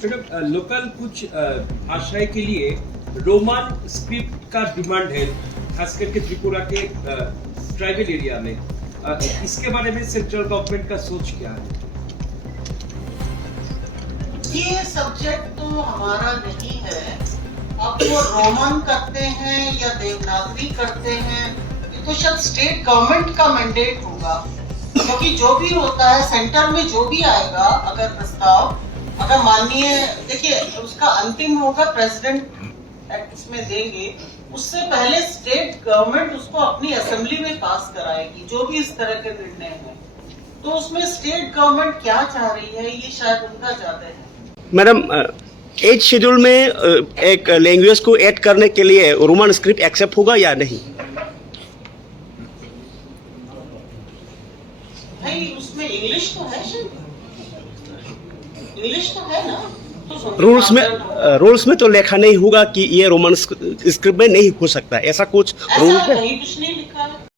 Madam local कुछ भाषाएं के लिए रोमन स्क्रिप्ट का डिमांड है, खास करके त्रिपुरा के ट्राइबल एरिया में। इसके बारे में सेंट्रल गवर्नमेंट का सोच क्या है? ये सब्जेक्ट तो हमारा नहीं है। अब वो रोमन करते हैं या देवनागरी करते हैं, ये तो शायद स्टेट गवर्नमेंट का मैंडेट होगा, क्योंकि जो भी होता है सेंटर में जो भी आएगा, अगर प्रस्ताव अगर माननीय देखिए उसका अंतिम होगा प्रेसिडेंट इसमें देंगे, उससे पहले स्टेट गवर्नमेंट उसको अपनी असेंबली में पास कराएगी जो भी इस तरह के निर्णय हैं। तो उसमें स्टेट गवर्नमेंट क्या चाह रही है ये शायद उनका ज्यादा है। मैडम, एज शेड्यूल में एक लैंग्वेज को ऐड करने के लिए रोमन स्क्रिप्ट एक्सेप्ट होगा या नहीं? भाई उसमें इंग्लिश तो है, इंग्लिश तो है ना। तो रूल्स में तो लिखा नहीं होगा कि ये रोमन स्क्रिप्ट में नहीं हो सकता, ऐसा कुछ रूल ऐसा है? कहीं कुछ नहीं लिखा